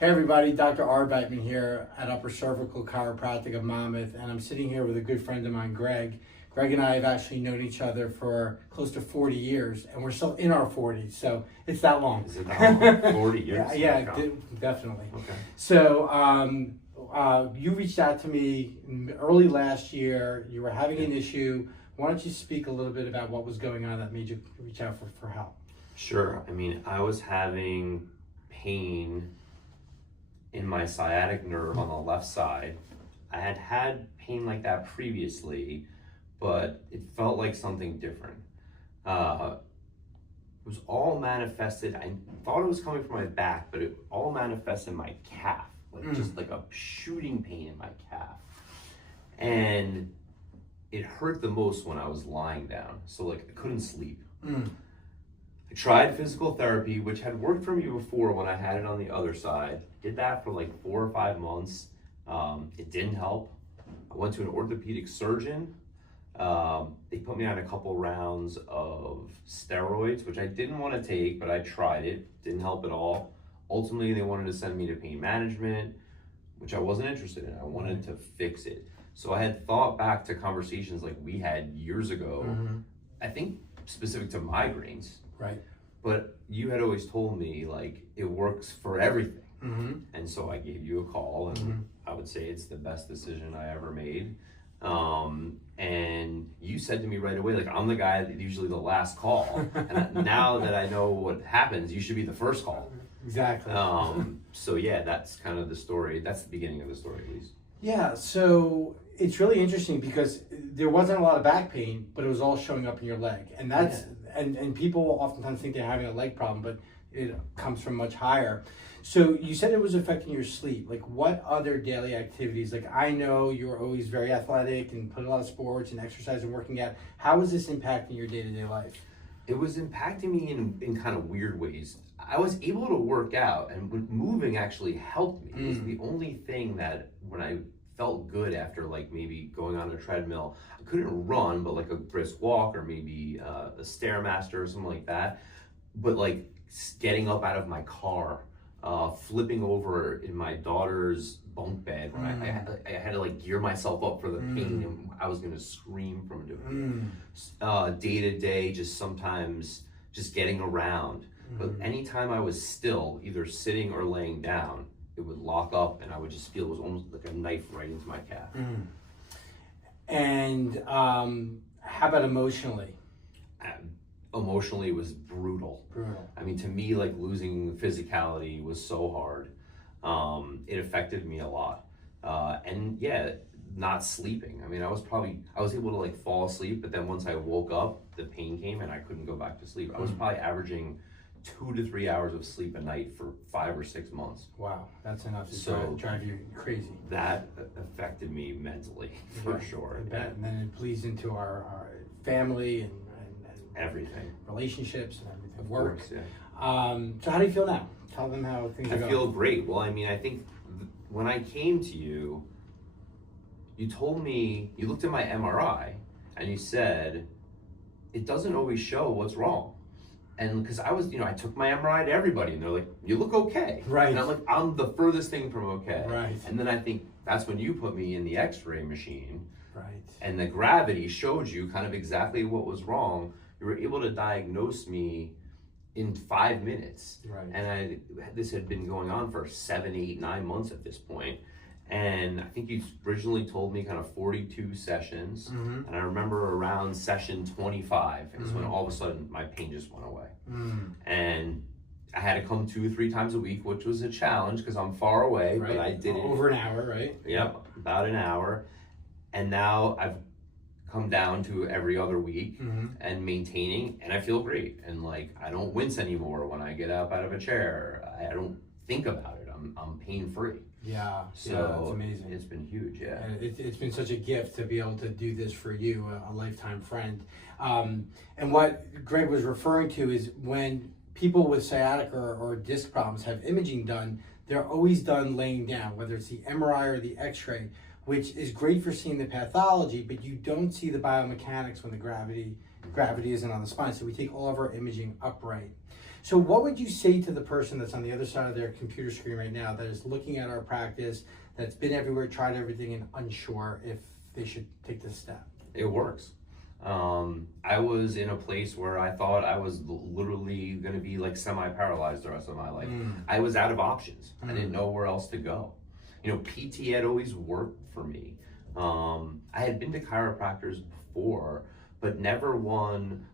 Hey everybody, Dr. Arbeitman here at Upper Cervical Chiropractic of Monmouth, and I'm sitting here with a good friend of mine, Greg. Greg and I have actually known each other for close to 40 years, and we're still in our 40s, so it's that long. Is it that long? 40 years? Yeah, definitely. Okay. So you reached out to me early last year. You were having an issue. Why don't you speak a little bit about what was going on that made you reach out for help? Sure. I mean, I was having pain in my sciatic nerve on the left side. I had had pain like that previously, but it felt like something different. It was all manifested. I thought it was coming from my back, but it all manifested in my calf, like just like a shooting pain in my calf. And it hurt the most when I was lying down. So like I couldn't sleep. I tried physical therapy, which had worked for me before when I had it on the other side. Did that for like 4 or 5 months. It didn't help. I went to an orthopedic surgeon. They put me on a couple rounds of steroids, which I didn't want to take, but I tried it. Didn't help at all. Ultimately, they wanted to send me to pain management, which I wasn't interested in. I wanted to fix it. So I had thought back to conversations like we had years ago, I think specific to migraines. Right. But you had always told me like it works for everything. And so I gave you a call, and I would say it's the best decision I ever made. And you said to me right away, like, I'm the guy that usually the last call. And now that I know what happens, you should be the first call. Exactly. So yeah, that's kind of the story. That's the beginning of the story, at least. Yeah, so it's really interesting because there wasn't a lot of back pain, but it was all showing up in your leg. And that's and people oftentimes think they're having a leg problem, but it comes from much higher. So you said it was affecting your sleep. Like, what other daily activities? Like, I know you're always very athletic and put a lot of sports and exercise and working out. How is this impacting your day-to-day life? It was impacting me in kind of weird ways. I was able to work out, and moving actually helped me. It was the only thing that when I felt good after like maybe going on a treadmill, I couldn't run, but like a brisk walk or maybe a Stairmaster or something like that. But like getting up out of my car, flipping over in my daughter's bunk bed when I had to like gear myself up for the pain, and I was gonna scream from doing it. Day to day, just sometimes just getting around. But anytime I was still, either sitting or laying down, it would lock up, and I would just feel it was almost like a knife right into my calf. And how about emotionally? Emotionally, it was brutal. I mean, to me, like losing physicality was so hard. It affected me a lot. And yeah, not sleeping. I mean, I was able to like fall asleep, but then once I woke up, the pain came and I couldn't go back to sleep. I was probably averaging 2 to 3 hours of sleep a night for 5 or 6 months. Wow, that's enough to drive you crazy. That affected me mentally, for sure. And then it bleeds into our family and everything, relationships and everything, work. Course, so how do you feel now? Tell them how things are going. I feel great. Well, I mean, I think when I came to you, you told me, you looked at my MRI and you said, it doesn't always show what's wrong. And because I was, I took my MRI to everybody and they're like, you look okay. Right. And I'm like, I'm the furthest thing from okay. Right. And then I think that's when you put me in the x-ray machine. Right. And the gravity showed you kind of exactly what was wrong. You were able to diagnose me in 5 minutes. Right. And this had been going on for 7, 8, 9 months at this point. And I think you originally told me kind of 42 sessions. And I remember around session 25 is when all of a sudden my pain just went away. And I had to come 2 or 3 times a week, which was a challenge because I'm far away, but I did it. Over an hour, right? Yep, about an hour. And now I've come down to every other week and maintaining, and I feel great. And like, I don't wince anymore when I get up out of a chair. I don't think about it. I'm pain-free. Yeah, so it's amazing. It's been huge, yeah. And it's been such a gift to be able to do this for you, a lifetime friend. And what Greg was referring to is when people with sciatic or disc problems have imaging done, they're always done laying down, whether it's the MRI or the X-ray, which is great for seeing the pathology, but you don't see the biomechanics when the gravity isn't on the spine. So we take all of our imaging upright. So what would you say to the person that's on the other side of their computer screen right now that is looking at our practice, that's been everywhere, tried everything, and unsure if they should take this step? It works. I was in a place where I thought I was literally going to be like semi-paralyzed the rest of my life. I was out of options. I didn't know where else to go. You know, PT had always worked for me. I had been to chiropractors before, but never one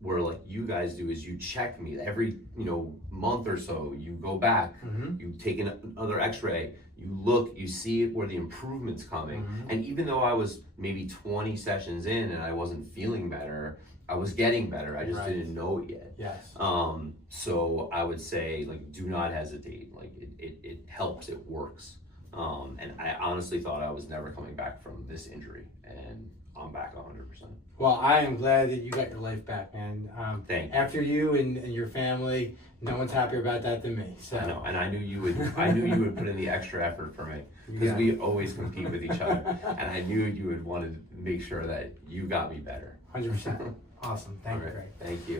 where like you guys do is you check me every, you know, month or so. You go back, you take another x-ray, you look, you see where the improvement's coming. And even though I was maybe 20 sessions in and I wasn't feeling better, I was getting better. I just didn't know it yet. Yes. So I would say, like, do not hesitate. Like, it helps, it works. And I honestly thought I was never coming back from this injury, and I'm back 100%. Well, I am glad that you got your life back, man. Thank you. After you and your family, no one's happier about that than me. So I know, and I knew you would. I knew you would put in the extra effort for me because we always compete with each other, and I knew you would want to make sure that you got me better. 100%. Awesome. Thank you, Greg. Thank you.